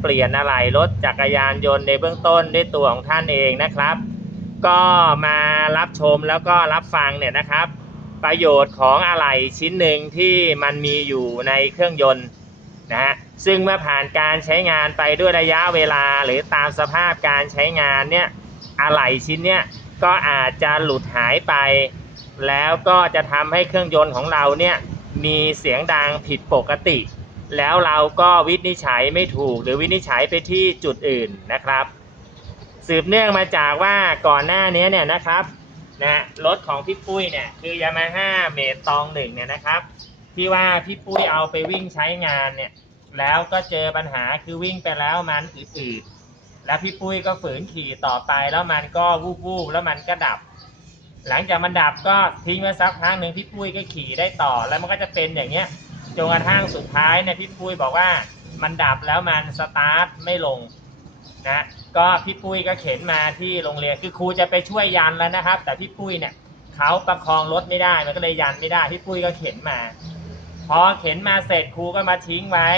เปลี่ยนอะไหล่รถจักรยานยนต์ในเบื้องต้นด้วยตัวของท่านเองนะครับ ก็มารับชมแล้วก็รับฟังเนี่ยนะครับ ประโยชน์ของอะไหล่ชิ้นหนึ่งที่มันมีอยู่ในเครื่องยนต์นะฮะซึ่งเมื่อผ่านการใช้งานไปด้วยระยะเวลาหรือตามสภาพการใช้งานเนี่ยอะไหล่ชิ้นเนี้ยก็อาจจะหลุดหายไป แล้วก็จะทำให้เครื่องยนต์ของเราเนี่ยมีเสียงดังผิดปกติ แล้วเราก็วินิจฉัยไม่ถูก หรือวินิจฉัยไปที่จุดอื่นนะครับ สืบเนื่องมาจากว่าก่อนหน้านี้เนี่ยนะครับนะรถของพี่ปุ้ยเนี่ยคือยามาฮ่าเมตองหนึ่งเนี่ยนะครับ ที่ว่าพี่ปุ้ยเอาไปวิ่งใช้งานเนี่ยแล้วก็เจอปัญหาคือวิ่งไปแล้วมันอืดๆแล้วพี่ปุ้ยก็ฝืนขี่ต่อไปแล้วมันก็วูบๆแล้วมันก็ดับ หลังจากมันดับก็ทิ้งไว้สักพักหนึ่งพี่ปุ้ยก็ขี่ได้ต่อแล้วมันก็จะเป็นอย่างเงี้ย จนกระทั่งสุดท้ายเนี่ยพี่ปุ้ยบอกว่ามันดับแล้วมันสตาร์ทไม่ลงนะก็พี่ปุ้ยก็เข็นมาที่โรงเรียนคือครูจะไปช่วยยันแล้วนะครับ แต่พี่ปุ้ยเนี่ยเขาประคองรถไม่ได้มันก็เลยยันไม่ได้พี่ปุ้ยก็เข็นมา พอเข็นมาเสร็จครูก็มาทิ้งไว้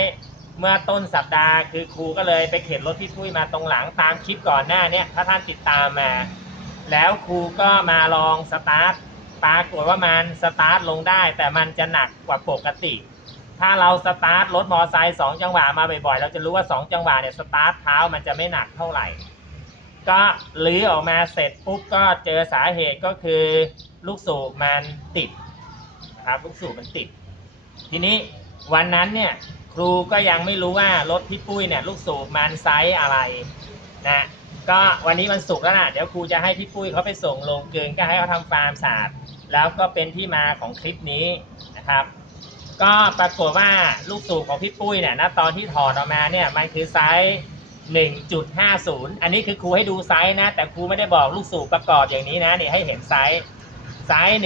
เมื่อต้นสัปดาห์ คือครูก็เลยไปเข็นรถพี่ปุ้ยมาตรงหลังตามคลิปก่อนหน้าเนี่ยถ้าท่านติดตามมา แล้วครูก็มาลองสตาร์ทปรากฏว่ามันสตาร์ทลงได้ แต่มันจะหนักกว่าปกติ ถ้าเราสตาร์ทรถมอไซค์สองจังหวะมาบ่อยๆ เราจะรู้ว่าสองจังหวะเนี่ยสตาร์ทเท้ามันจะไม่หนักเท่าไหร่ ก็ลื้อออกมาเสร็จปุ๊บก็เจอสาเหตุก็คือลูกสูบมันติดนะครับลูกสูบมันติด ทีนี้วันนั้นเนี่ยครูก็ยังไม่รู้ว่ารถพี่ปุ้ยเนี่ยลูกสูบมันไซส์อะไรนะก็วันนี้วันศุกร์แล้วนะเดี๋ยวครูจะให้พี่ปุ้ยเขาไปส่งลงเกินก็ให้เขาทำฟาร์มศาสตร์แล้วก็เป็นที่มาของคลิปนี้นะครับ ก็ปรากฏว่าลูกสูบของพี่ปุ้ยเนี่ยณตอนที่ถอดออกมาเนี่ยมันคือไซส์ 1.50 อันนี้คือครูให้ดูไซส์นะ แต่ครูไม่ได้บอกลูกสูบประกอบอย่างนี้นะนี่ให้เห็นไซส์ไซส์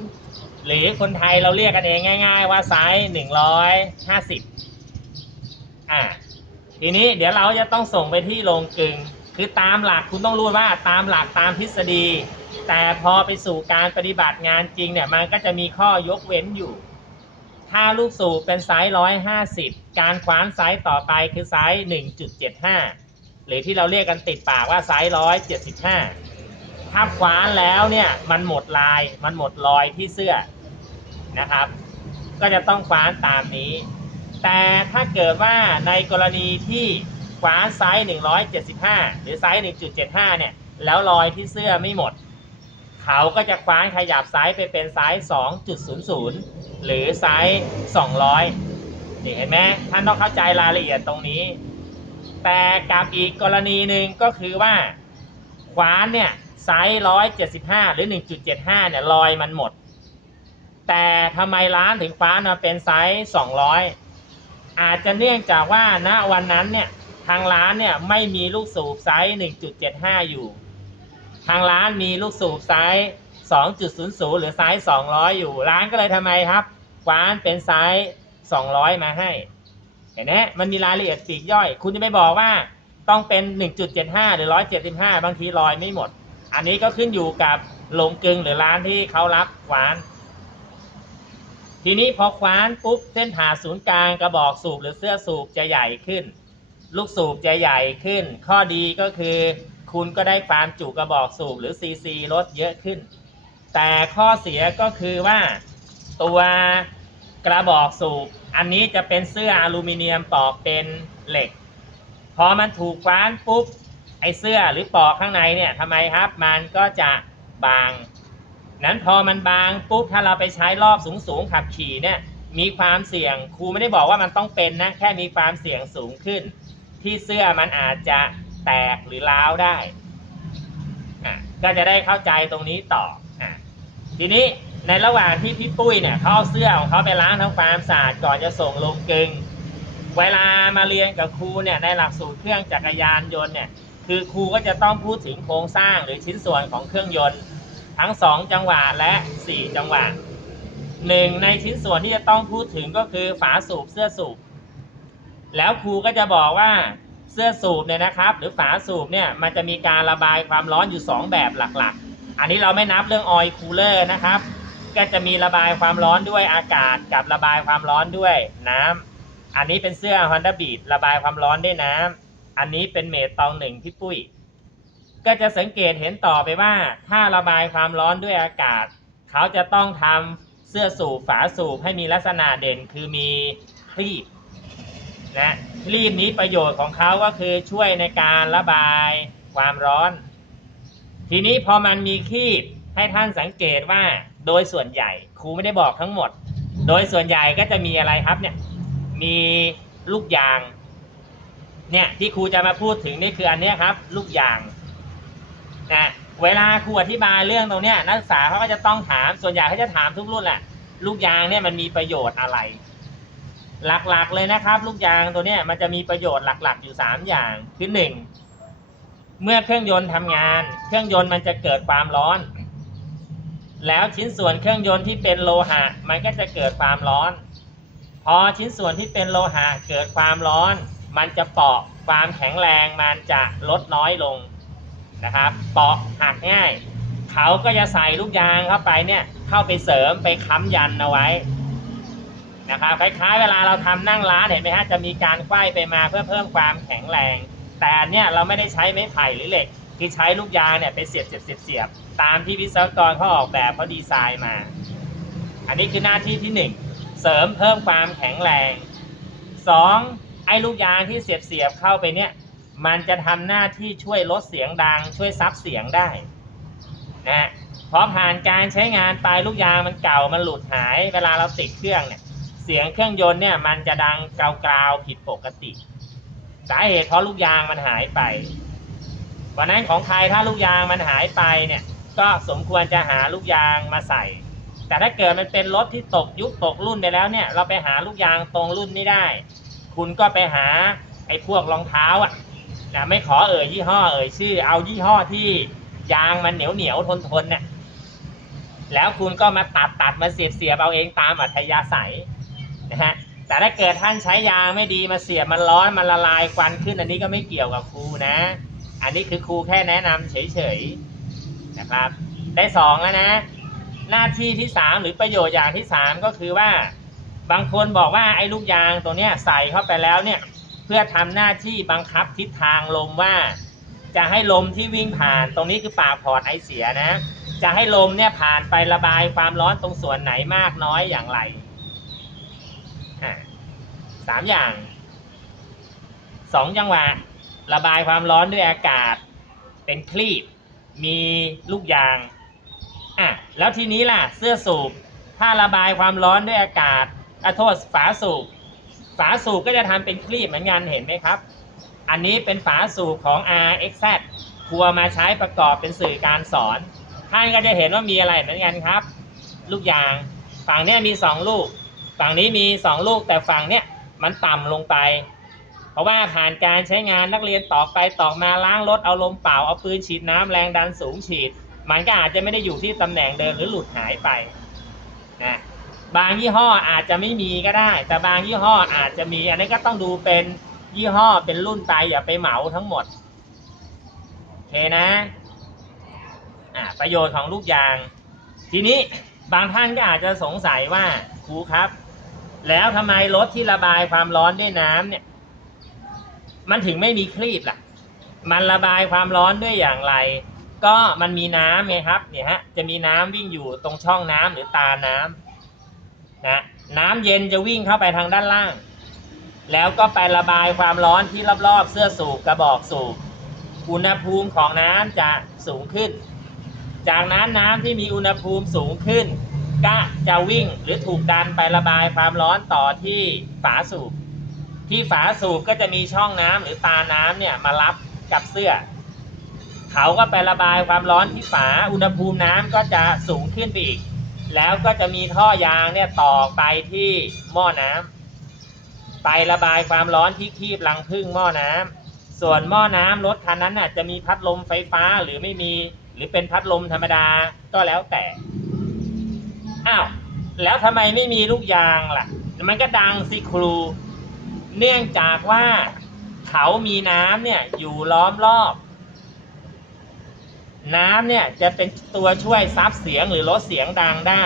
1.50 หรือคนไทยเราเรียกกันเองง่าย ๆ ว่าไซส์ 150 อ่าทีนี้เดี๋ยวเราจะต้องส่งไปที่โรงกลึง คือตามหลักคุณต้องรู้ว่าตามหลักตามทฤษฎี แต่พอไปสู่การปฏิบัติงานจริงเนี่ยมันก็จะมีข้อยกเว้นอยู่ ถ้าลูกสูบเป็นไซส์150การคว้านไซส์ต่อไปคือไซส์1.75หรือที่เราเรียกกันติดปากว่าไซส์175ถ้าคว้านแล้วเนี่ยมันหมดลายมันหมดรอยที่เสื้อนะครับ ก็จะต้องคว้านตามนี้ แต่ถ้าเกิดว่าในกรณีที่คว้านไซส์175 หรือไซส์1.75 เนี่ย แล้วรอยที่เสื้อไม่หมด เขาก็จะคว้านขยับไซส์ไปเป็นไซส์2.00 หรือไซส์200นี่เห็นไหมท่านต้องเข้าใจรายละเอียดตรงนี้ แต่กับอีกกรณีหนึ่งก็คือว่าคว้านเนี่ยไซส์175 หรือ 1.75 เนี่ยรอยมันหมด แต่ทำไมร้านถึงคว้านมาเป็นไซส์200 อาจจะเนื่องจากว่าณวันนั้นเนี่ยทางร้านเนี่ยไม่มีลูกสูบไซส์1.75 อยู่ ทางร้านมีลูกสูบไซส์ 2.00 หรือไซส์ 200 อยู่ ร้านก็เลยทำไมครับคว้านเป็นไซส์ 200 มาให้ เห็นไหมมันมีรายละเอียดปีกย่อย คุณจะไม่บอกว่าต้องเป็น 1.75 หรือ 175 บางทีลอยไม่หมด อันนี้ก็ขึ้นอยู่กับโรงกึงหรือร้านที่เขารับคว้าน ทีนี้พอคว้านปุ๊บเส้นผ่าศูนย์กลางกระบอกสูบหรือเสื้อสูบจะใหญ่ขึ้น ลูกสูบจะใหญ่ขึ้น ข้อดีก็คือ คุณก็ได้ความจุกระบอกสูบหรือซีซีลดเยอะขึ้น แต่ข้อเสียก็คือว่าตัวกระบอกสูบ อันนี้จะเป็นเสื้ออลูมิเนียมปอกเป็นเหล็ก พอมันถูกคว้านปุ๊บไอเสื้อหรือปอกข้างในเนี่ยทำไมครับมันก็จะบาง นั้นพอมันบางปุ๊บถ้าเราไปใช้รอบสูงๆขับขี่เนี่ยมีความเสี่ยงครูไม่ได้บอกว่ามันต้องเป็นนะแค่มีความเสี่ยงสูงขึ้น ที่เสื้อมันอาจจะ แตกหรือร้าวได้ก็จะได้เข้าใจตรงนี้ต่ออทีนี้ในระหว่างที่พี่ปุ้ยเนี่ยเขาเอาเสื้อของเขาไปล้างทำความสะอาดก่อนจะส่งลงกึงเวลามาเรียนกับครูเนี่ยในหลักสูตรเครื่องจักรยานยนต์เนี่ยคือครูก็จะต้องพูดถึงโครงสร้างหรือชิ้นส่วนของเครื่องยนต์ ทั้ง 2 จังหวะและ 4 จังหวะหนึ่งในชิ้นส่วนที่จะต้องพูดถึงก็คือฝาสูบเสื้อสูบ แล้วครูก็จะบอกว่า เสื้อสูบเนี่ยนะครับ หรือฝาสูบเนี่ยมันจะมีการระบายความร้อนอยู่ 2 แบบหลักๆ อันนี้เราไม่นับเรื่องออยล์คูลเลอร์นะครับ ก็จะมีระบายความร้อนด้วยอากาศกับระบายความร้อนด้วยน้ำอันนี้เป็นเสื้อ Honda Beat ระบายความร้อนด้วยน้ำอันนี้เป็นเมทตองหนึ่งพี่ปุ้ยก็จะสังเกตเห็นต่อไปว่า ถ้าระบายความร้อนด้วยอากาศ เขาจะต้องทำเสื้อสูบฝาสูบให้มีลักษณะเด่นคือมีครีบ นะครีบนี้ประโยชน์ของเขาก็คือช่วยในการระบายความร้อน ทีนี้พอมันมีคีบให้ท่านสังเกตว่าโดยส่วนใหญ่ครูไม่ได้บอกทั้งหมด โดยส่วนใหญ่ก็จะมีอะไรครับเนี่ยมีลูกยางเนี่ยที่ครูจะมาพูดถึงนี่คืออันนี้ครับ ลูกยางนะเวลาครูอธิบายเรื่องตรงเนี้ยนักศึกษาเขาก็จะต้องถามส่วนใหญ่เขาจะถามทุกรุ่นแหละลูกยางเนี่ยมันมีประโยชน์อะไร หลักๆเลยนะครับ ลูกยางตัวเนี้ยมันจะมีประโยชน์หลักๆ อยู่สามอย่างคือหนึ่งเมื่อเครื่องยนต์ทำงาน เครื่องยนต์มันจะเกิดความร้อน แล้วชิ้นส่วนเครื่องยนต์ที่เป็นโลหะ มันก็จะเกิดความร้อน พอชิ้นส่วนที่เป็นโลหะเกิดความร้อน มันจะเปาะความแข็งแรงมันจะลดน้อยลงนะครับเปาะหักง่าย เขาก็จะใส่ลูกยางเข้าไปเนี่ยเข้าไปเสริมไปค้ำยันเอาไว้ นะครับคล้ายๆ เวลาเราทำนั่งร้านเห็นไหมฮะจะมีการไขว้ไปมาเพื่อเพิ่มความแข็งแรง แต่อันเนี่ยเราไม่ได้ใช้ไม้ไผ่หรือเหล็ก คือใช้ลูกยางเนี่ยไปเสียบเสียบเสียบเสียบตามที่วิศวกรเขาออกแบบเขาดีไซน์มา อันนี้คือหน้าที่ที่หนึ่งเสริมเพิ่มความแข็งแรงสองไอ้ลูกยางที่เสียบเสียบเข้าไปเนี่ยมันจะทำหน้าที่ช่วยลดเสียงดัง ช่วยซับเสียงได้นะฮะพอผ่านการใช้งานไปลูกยางมันเก่ามันหลุดหาย เวลาเราติดเครื่องเนี่ย เสียงเครื่องยนต์เนี่ยมันจะดังกราวๆผิดปกติ สาเหตุเพราะลูกยางมันหายไปเพราะนั้นของใครถ้าลูกยางมันหายไปเนี่ยก็สมควรจะหาลูกยางมาใส่ แต่ถ้าเกิดมันเป็นรถที่ตกยุคตกรุ่นไปแล้วเนี่ย เราไปหาลูกยางตรงรุ่นไม่ได้ คุณก็ไปหาไอ้พวกรองเท้าอะนะไม่ขอเอ่ยยี่ห้อเอ่ยชื่อ เอายี่ห้อที่ยางมันเหนียวเหนียวทนทนเนี่ยแล้วคุณก็มาตัดตัดมาเสียบเสียบเอาเองตามอัธยาศัย นะฮะแต่ถ้าเกิดท่านใช้ยางไม่ดีมาเสียบมันร้อนมันละลายควันขึ้น อันนี้ก็ไม่เกี่ยวกับครูนะ อันนี้คือครูแค่แนะนำเฉยๆนะครับ ได้สองแล้วนะ หน้าที่ที่สามหรือประโยชน์อย่างที่สามก็คือว่า บางคนบอกว่าไอ้ลูกยางตัวเนี้ยใส่เข้าไปแล้วเนี่ยเพื่อทำหน้าที่บังคับทิศทางลมว่า จะให้ลมที่วิ่งผ่านตรงนี้คือปากพอร์ตไอเสียนะ จะให้ลมเนี่ยผ่านไประบายความร้อนตรงส่วนไหนมากน้อยอย่างไร สามอย่างสองจังหวะ ระบายความร้อนด้วยอากาศ เป็นคลีบมีลูกยางอะแล้วทีนี้ล่ะเสื้อสูบถ้าระบายความร้อนด้วยอากาศอะโทษฝาสูบฝาสูบก็จะทำเป็นคลีบเหมือนกันเห็นไหมครับ อันนี้เป็นฝาสูบของ RXZ ครัวมาใช้ประกอบเป็นสื่อการสอนท่านก็จะเห็นว่ามีอะไรเหมือนกันครับ ลูกยาง ฝั่งนี้มีสองลูก ฝั่งนี้มีสองลูกแต่ฝั่งเนี้ยมันต่ำลงไป เพราะว่าผ่านการใช้งานนักเรียนตอกไปตอกมาล้างรถเอาลมเปล่าเอาปืนฉีดน้ำแรงดันสูงฉีด มันก็อาจจะไม่ได้อยู่ที่ตำแหน่งเดิมหรือหลุดหายไปนะบางยี่ห้ออาจจะไม่มีก็ได้ แต่บางยี่ห้ออาจจะมี อันนี้ก็ต้องดูเป็นยี่ห้อเป็นรุ่นไปอย่าไปเหมาทั้งหมดโอเคนะอ่าประโยชน์ของลูกยาง ทีนี้บางท่านก็อาจจะสงสัยว่าครูครับ แล้วทำไมรถที่ระบายความร้อนด้วยน้ำเนี่ย มันถึงไม่มีคลีบล่ะ มันระบายความร้อนด้วยอย่างไร ก็มันมีน้ำไงครับ เนี่ยฮะ จะมีน้ำวิ่งอยู่ตรงช่องน้ำหรือตาน้ำนะน้ำเย็นจะวิ่งเข้าไปทางด้านล่าง แล้วก็ไประบายความร้อนที่รอบๆ เสื้อสูบกระบอกสูบอุณหภูมิของน้ำจะสูงขึ้น จากนั้นน้ำที่มีอุณหภูมิสูงขึ้น ก็จะวิ่งหรือถูกดันไประบายความร้อนต่อที่ฝาสูบ ที่ฝาสูบก็จะมีช่องน้ำหรือตาน้ำเนี่ยมารับกับเสื้อ เขาก็ไประบายความร้อนที่ฝาอุณหภูมิน้ำก็จะสูงขึ้นไปอีก แล้วก็จะมีท่อยางเนี่ยต่อไปที่หม้อน้ไประบายความร้อนที่คีบรังพึ่งหม้อน้ำส่วนหม้อน้ำรถคันนั้นน่ะจะมีพัดลมไฟฟ้าหรือไม่มี หรือเป็นพัดลมธรรมดาก็แล้วแต่ อ้าวแล้วทำไมไม่มีลูกยางล่ะ มันก็ดังสิครู เนื่องจากว่าเขามีน้ำเนี่ยอยู่ล้อมรอบ น้ำเนี่ยจะเป็นตัวช่วยซับเสียงหรือลดเสียงดังได้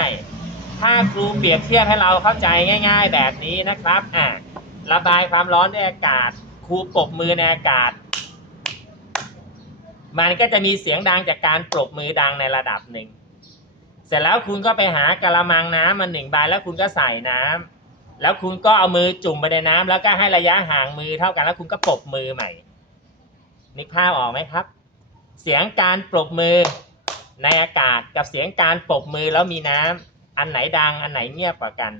ถ้าครูเปรียบเทียบให้เราเข้าใจง่าย ๆ แบบนี้นะครับอะระบายความร้อนด้วยอากาศ ครูปรบมือในอากาศ มันก็จะมีเสียงดังจากการปรบมือดังในระดับหนึ่ง เสร็จแล้วคุณก็ไปหากระมังน้ำมาหนึ่งใบแล้วคุณก็ใส่น้ำแล้วคุณก็เอามือจุ่มไปในน้ำแล้วก็ให้ระยะห่างมือเท่ากันแล้วคุณก็ปรบมือใหม่นึกภาพออกไหมครับ เสียงการปรบมือในอากาศกับเสียงการปรบมือแล้วมีน้ำอันไหนดังอันไหนเงียบกว่ากัน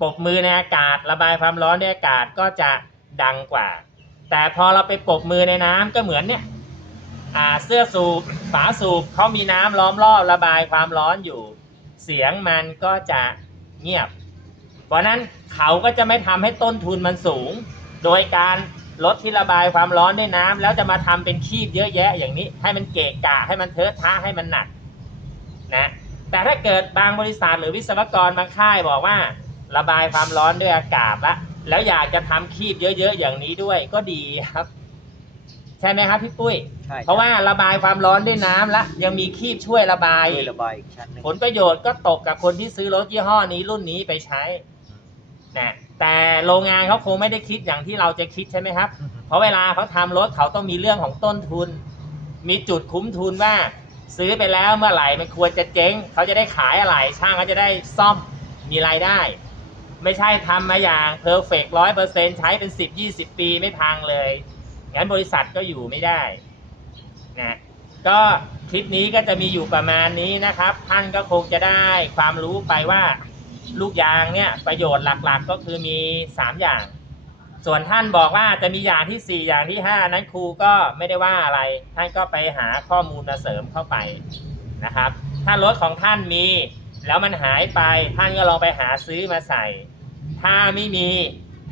ปรบมือในอากาศระบายความร้อนในอากาศก็จะดังกว่า แต่พอเราไปปรบมือในน้ำก็เหมือนเนี่ย เสื้อสูบฝาสูบเขามีน้ำล้อมรอบระบายความร้อนอยู่ เสียงมันก็จะเงียบ เพราะนั้นเขาก็จะไม่ทำให้ต้นทุนมันสูง โดยการลดที่ระบายความร้อนด้วยน้ำแล้วจะมาทำเป็นคีบเยอะแยะอย่างนี้ ให้มันเกะกะให้มันเทอะทะให้มันหนักนะแต่ถ้าเกิดบางบริษัทหรือวิศวกรบางค่ายบอกว่า ระบายความร้อนด้วยอากาศละแล้วอยากจะทำคีบเยอะๆอย่างนี้ด้วยก็ดีครับ ใช่ไหมครับพี่ปุ้ย ใช่เพราะว่าระบายความร้อนด้วยน้ำละยังมีคีบช่วยระบาย ช่วยระบายอีกชั้นหนึ่งผลประโยชน์ก็ตกกับคนที่ซื้อรถยี่ห้อนี้รุ่นนี้ไปใช้นะแต่โรงงานเขาคงไม่ได้คิดอย่างที่เราจะคิดใช่ไหมครับ เพราะเวลาเขาทำรถเขาต้องมีเรื่องของต้นทุน มีจุดคุ้มทุนว่า ซื้อไปแล้วเมื่อไหร่มันควรจะเจ๊ง เขาจะได้ขายอะไรช่างเขาจะได้ซ่อมมีรายได้ ไม่ใช่ทำมาอย่างเพอร์เฟกร้อยเปอร์เซ็นใช้เป็นสิบยี่สิบปีไม่พังเลย งั้นบริษัทก็อยู่ไม่ได้นะก็คลิปนี้ก็จะมีอยู่ประมาณนี้นะครับ ท่านก็คงจะได้ความรู้ไปว่าลูกยางเนี่ยประโยชน์หลักๆก็คือมี 3 อย่าง ส่วนท่านบอกว่าจะมีอย่างทีสี่4 อย่างที่ 5 นั้นครูก็ไม่ได้ว่าอะไร ท่านก็ไปหาข้อมูลมาเสริมเข้าไปนะครับ ถ้ารถของท่านมี แล้วมันหายไปท่านก็ลองไปหาซื้อมาใส่ ถ้าไม่มี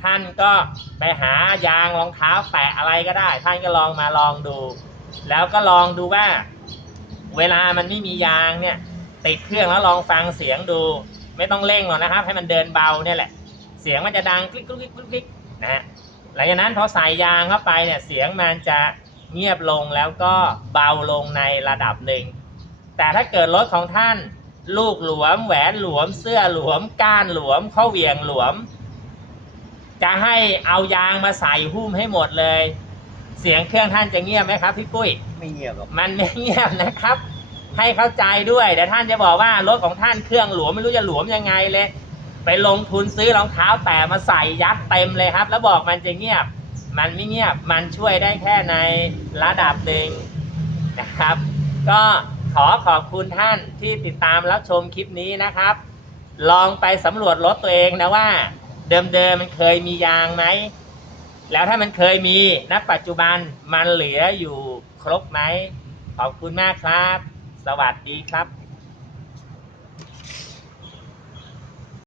ท่านก็ไปหายางรองเท้าแตะอะไรก็ได้ ท่านก็ลองมาลองดู แล้วก็ลองดูว่า เวลามันไม่มียางเนี่ย ติดเครื่องแล้วลองฟังเสียงดู ไม่ต้องเร่งหรอกนะครับ ให้มันเดินเบาเนี่ยแหละ เสียงมันจะดังคลิกคลิกคลิกคลิกนะฮะหลังจากนั้นพอใส่ยางเข้าไปเนี่ยเสียงมันจะเงียบลงแล้วก็เบาลงในระดับหนึ่ง แต่ถ้าเกิดรถของท่าน ลูกหลวมแหวนหลวมเสื้อหลวม ก้านหลวมข้อเหวียงหลวม จะให้เอายางมาใส่หุ้มให้หมดเลย เสียงเครื่องท่านจะเงียบไหมครับพี่ปุ้ย ไม่เงียบหรอกมันไม่เงียบนะครับ ให้เข้าใจด้วยแต่ท่านจะบอกว่ารถของท่านเครื่องหลวมไม่รู้จะหลวมยังไงเลย ไปลงทุนซื้อรองเท้าแตะมาใส่ยัดเต็มเลยครับ แล้วบอกมันจะเงียบ มันไม่เงียบมันช่วยได้แค่ในระดับหนึ่งนะครับ ก็ขอขอบคุณท่านที่ติดตามรับชมคลิปนี้นะครับ ลองไปสำรวจรถตัวเองนะว่า เดิมๆมันเคยมียางไหม แล้วถ้ามันเคยมีณปัจจุบันมันเหลืออยู่ครบไหม ขอบคุณมากครับ สวัสดีครับ